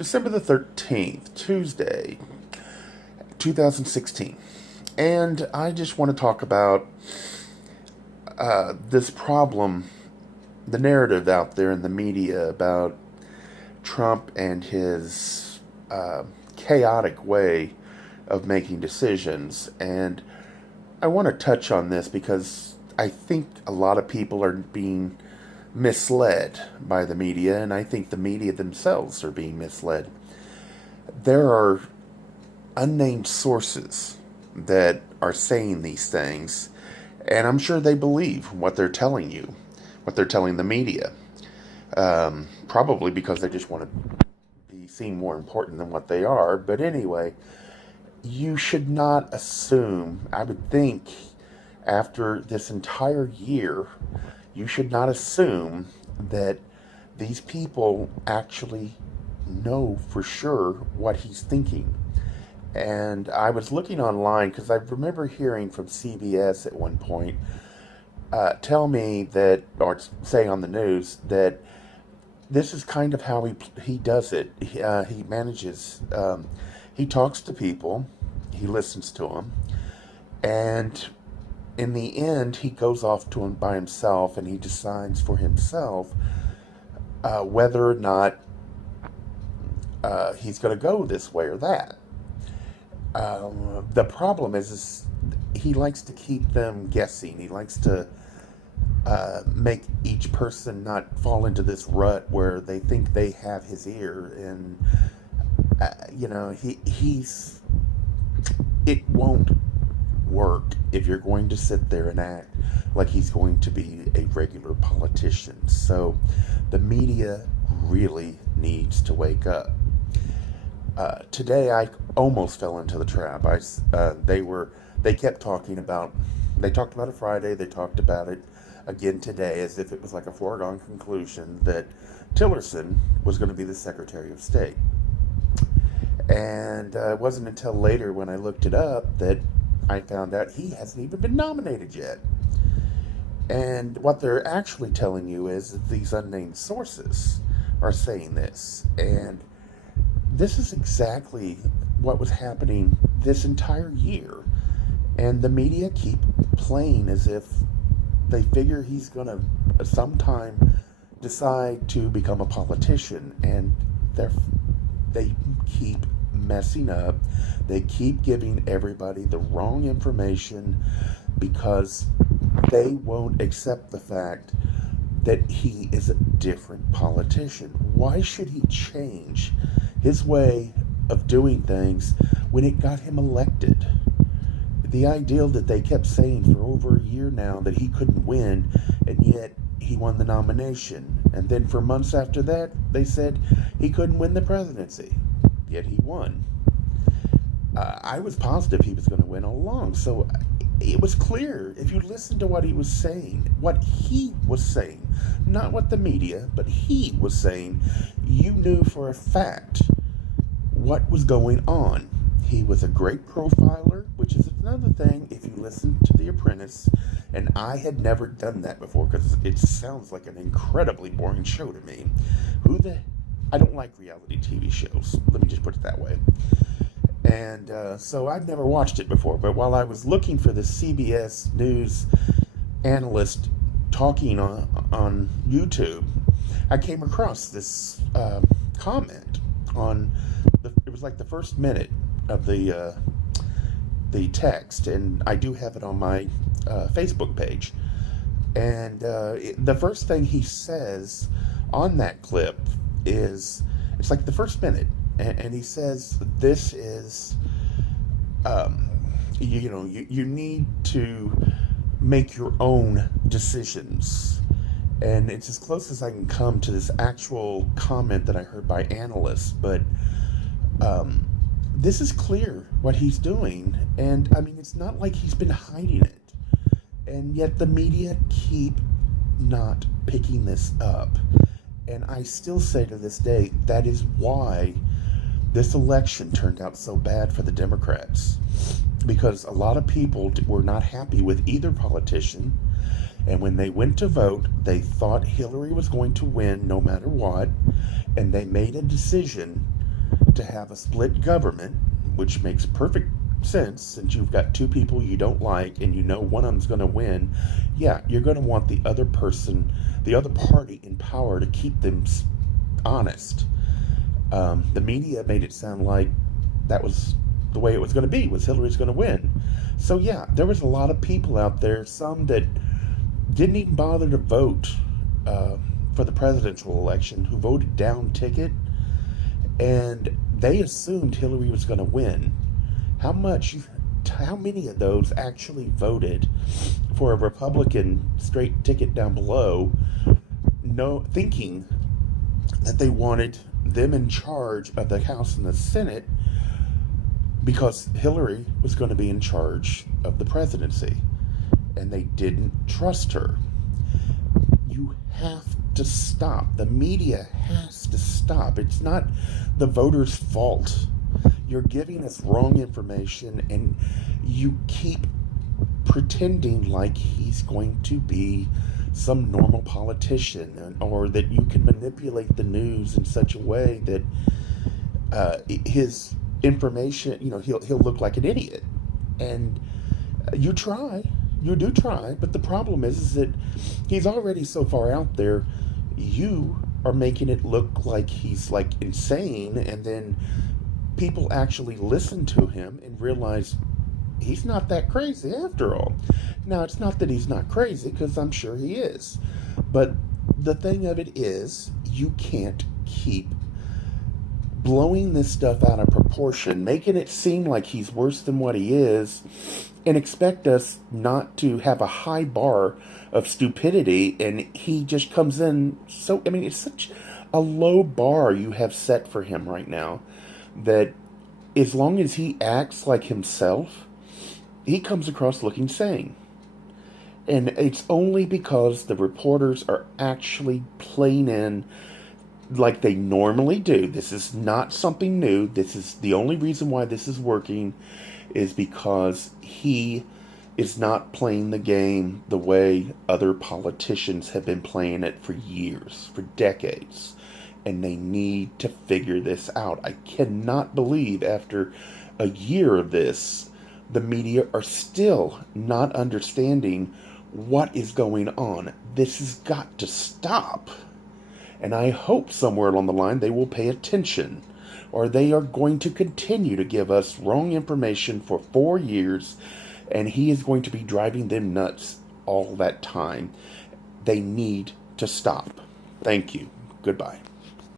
December the 13th, Tuesday, 2016. And I just want to talk about this problem, the narrative out there in the media about Trump and his chaotic way of making decisions. And I want to touch on this because I think a lot of people are being misled by the media, and I think the media themselves are being misled. There are unnamed sources that are saying these things, and I'm sure they believe what they're telling you, what they're telling the media. Probably because they just want to be seen more important than what they are. But anyway, you should not assume, I would think, after this entire year, you should not assume that these people actually know for sure what he's thinking. And I was looking online because I remember hearing from CBS at one point tell me that, or say on the news, that this is kind of how he does it. He manages, he talks to people, he listens to them, and in the end, he goes off to him by himself and he decides for himself whether or not he's going to go this way or that. The problem is he likes to keep them guessing. He likes to make each person not fall into this rut where they think they have his ear, and he's it won't work if you're going to sit there and act like he's going to be a regular politician. So the media really needs to wake up. Today I almost fell into the trap. They kept talking about, they talked about it Friday, they talked about it again today as if it was like a foregone conclusion that Tillerson was going to be the Secretary of State. And it wasn't until later when I looked it up that I found out he hasn't even been nominated yet. And what they're actually telling you is that these unnamed sources are saying this. And this is exactly what was happening this entire year. And the media keep playing as if they figure he's going to sometime decide to become a politician. And they keep messing up. They keep giving everybody the wrong information because they won't accept the fact that he is a different politician. Why should he change his way of doing things when it got him elected? The ideal that they kept saying for over a year now that he couldn't win, and yet he won the nomination. And then for months after that, they said he couldn't win the presidency, yet he won. I was positive he was going to win all along. So it was clear if you listened to what he was saying, not what the media, but he was saying, you knew for a fact what was going on. He was a great profiler, which is another thing if you listen to The Apprentice, and I had never done that before because it sounds like an incredibly boring show to me. I don't like reality TV shows, let me just put it that way. And so I'd never watched it before, but while I was looking for the CBS News analyst talking on YouTube, I came across this comment on it was like the first minute of the text, and I do have it on my Facebook page. And the first thing he says on that clip is, it's like the first minute, and he says, this is, you need to make your own decisions. And it's as close as I can come to this actual comment that I heard by analysts, but this is clear what he's doing, and I mean, it's not like he's been hiding it, and yet the media keep not picking this up. And I still say to this day, that is why this election turned out so bad for the Democrats, because a lot of people were not happy with either politician, and when they went to vote, they thought Hillary was going to win no matter what, and they made a decision to have a split government, which makes perfect sense since you've got two people you don't like and you know one of them's going to win. Yeah, you're going to want the other person, the other party in power to keep them honest. The media made it sound like that was the way it was going to be, was Hillary's going to win. So yeah, there was a lot of people out there, some that didn't even bother to vote uh, for the presidential election, who voted down ticket, and they assumed Hillary was going to win. How much, how many of those actually voted for a Republican straight ticket down below, no, thinking that they wanted them in charge of the House and the Senate because Hillary was going to be in charge of the presidency, and they didn't trust her. You have to stop. The media has to stop. It's not the voters' fault. You're giving us wrong information, and you keep pretending like he's going to be some normal politician, or that you can manipulate the news in such a way that his information, he'll look like an idiot. And you try, you do try, but the problem is that he's already so far out there. You are making it look like he's like insane, and then people actually listen to him and realize he's not that crazy after all. Now, it's not that he's not crazy, because I'm sure he is. But the thing of it is, you can't keep blowing this stuff out of proportion, making it seem like he's worse than what he is, and expect us not to have a high bar of stupidity, and he just comes in so, I mean, it's such a low bar you have set for him right now, that as long as he acts like himself, he comes across looking sane. And it's only because the reporters are actually playing in like they normally do. This is not something new. This is the only reason why this is working, is because he is not playing the game the way other politicians have been playing it for years, for decades. And they need to figure this out. I cannot believe after a year of this, the media are still not understanding what is going on. This has got to stop. And I hope somewhere along the line they will pay attention, or they are going to continue to give us wrong information for 4 years, and he is going to be driving them nuts all that time. They need to stop. Thank you. Goodbye.